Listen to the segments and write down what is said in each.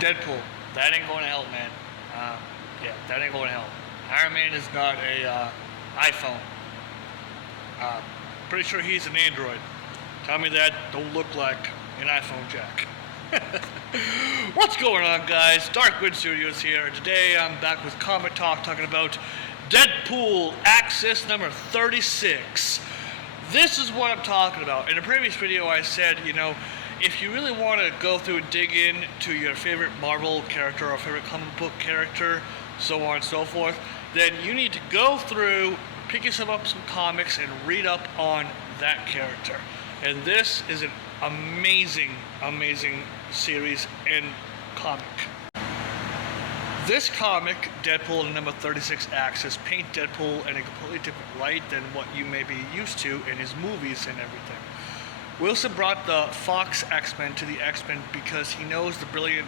Deadpool, that ain't going to help, man. Yeah, that ain't going to help. Iron Man is not a iPhone. Pretty sure he's an Android. Tell me that don't look like an iPhone jack. What's going on, guys? Darkwood Studios here. Today I'm back with Comic Talk talking about Deadpool Axis number 36. This is what I'm talking about. In a previous video I said, if you really want to go through and dig in to your favorite Marvel character or favorite comic book character, so on and so forth, then you need to go through, pick yourself up some comics and read up on that character. And this is an amazing, amazing series and comic. This comic, Deadpool number 36 Axis, paint Deadpool in a completely different light than what you may be used to in his movies and everything. Wilson brought the Fox X-Men to the X-Men because he knows the brilliant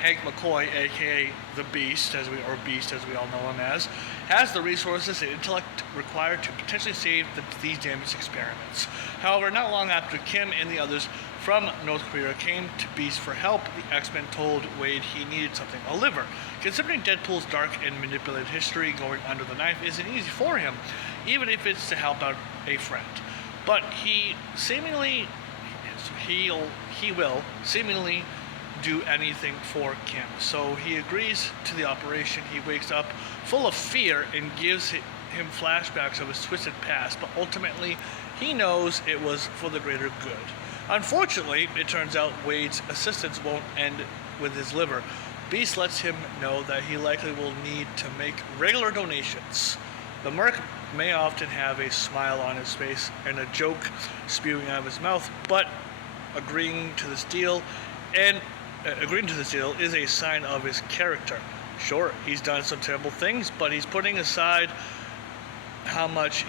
Hank McCoy, aka the Beast, as we all know him as, has the resources and intellect required to potentially save these damaged experiments. However, not long after Kim and the others from North Korea came to Beast for help, the X-Men told Wade he needed something, a liver. Considering Deadpool's dark and manipulated history, going under the knife isn't easy for him, even if it's to help out a friend. But he will seemingly do anything for Kim. So he agrees to the operation. He wakes up full of fear and gives him flashbacks of his twisted past, but ultimately he knows it was for the greater good. Unfortunately, it turns out Wade's assistance won't end with his liver. Beast lets him know that he likely will need to make regular donations. The merc may often have a smile on his face and a joke spewing out of his mouth, but agreeing to this deal is a sign of his character. Sure, he's done some terrible things, but he's putting aside how much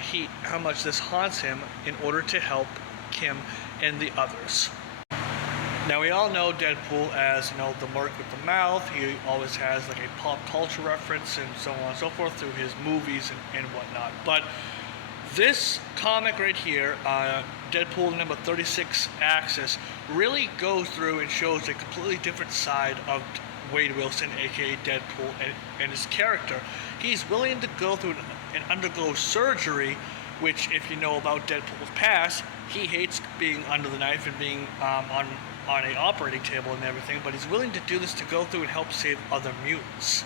this haunts him in order to help Kim and the others. Now, we all know Deadpool as, the merc with the mouth. He always has like a pop culture reference and so on and so forth through his movies and whatnot. But this comic right here, Deadpool number 36 Axis, really goes through and shows a completely different side of Wade Wilson, aka Deadpool, and his character. He's willing to go through and undergo surgery, which, if you know about Deadpool's past, he hates being under the knife and being on an operating table and everything, but he's willing to do this to go through and help save other mutants.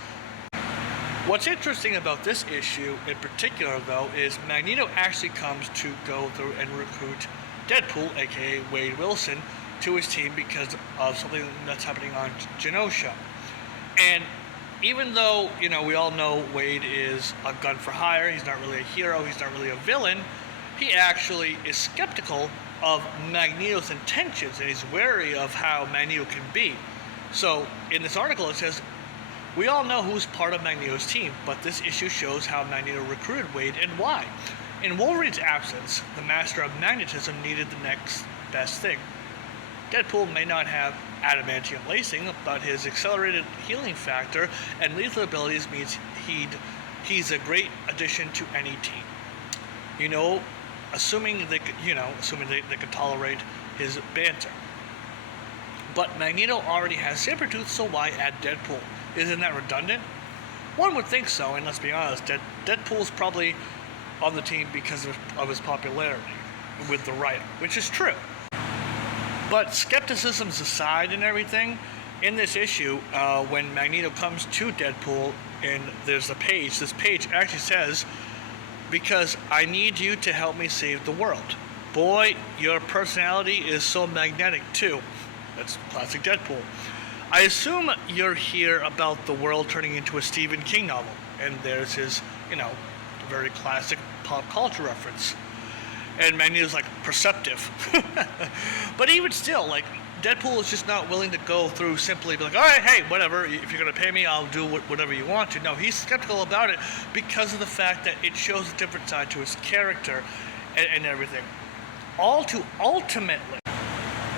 What's interesting about this issue in particular, though, is Magneto actually comes to go through and recruit Deadpool, aka Wade Wilson, to his team because of something that's happening on Genosha. And even though, we all know Wade is a gun for hire, he's not really a hero, he's not really a villain, he actually is skeptical of Magneto's intentions and he's wary of how Magneto can be. So, in this article it says, we all know who's part of Magneto's team, but this issue shows how Magneto recruited Wade and why. In Wolverine's absence, the master of magnetism needed the next best thing. Deadpool may not have adamantium lacing, but his accelerated healing factor and lethal abilities means he's a great addition to any team. Assuming they could tolerate his banter. But Magneto already has Sabretooth, so why add Deadpool? Isn't that redundant? One would think so, and let's be honest, Deadpool's probably on the team because of his popularity with the writer, which is true. But skepticisms aside and everything, in this issue, when Magneto comes to Deadpool and there's a page, this page actually says, because I need you to help me save the world. Boy, your personality is so magnetic too. That's classic Deadpool. I assume you're here about the world turning into a Stephen King novel. And there's his, very classic pop culture reference. And Magneto's like, perceptive. But even still, Deadpool is just not willing to go through simply be like, all right, hey, whatever, if you're going to pay me, I'll do whatever you want to. No, he's skeptical about it because of the fact that it shows a different side to his character and everything. All to ultimately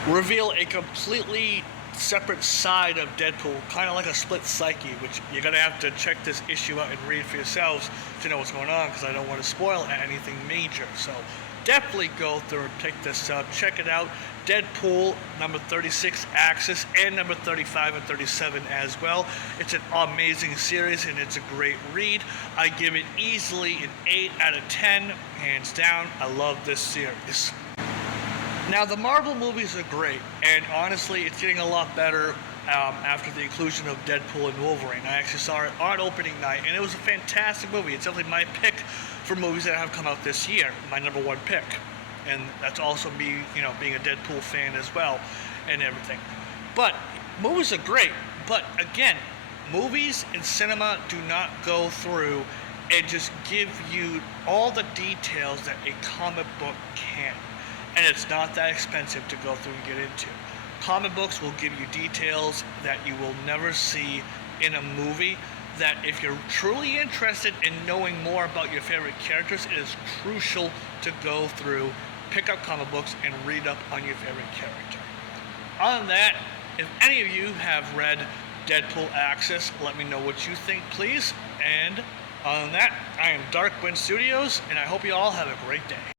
reveal a completely separate side of Deadpool, kind of like a split psyche, which you're going to have to check this issue out and read for yourselves to know what's going on, because I don't want to spoil anything major. So, definitely go through and pick this up. Check it out. Deadpool number 36 Axis and number 35 and 37 as well. It's an amazing series and it's a great read. I give it easily an 8 out of 10, hands down. I love this series. Now, the Marvel movies are great, and honestly, it's getting a lot better after the inclusion of Deadpool and Wolverine. I actually saw it on opening night, and it was a fantastic movie. It's definitely my pick for movies that have come out this year, my number one pick. And that's also me, being a Deadpool fan as well, and everything. But movies are great, but again, movies and cinema do not go through and just give you all the details that a comic book can. And it's not that expensive to go through and get into. Comic books will give you details that you will never see in a movie, that if you're truly interested in knowing more about your favorite characters, it is crucial to go through, pick up comic books, and read up on your favorite character. Other than that, if any of you have read Deadpool Axis, let me know what you think, please. And other than that, I am Dark Wind Studios, and I hope you all have a great day.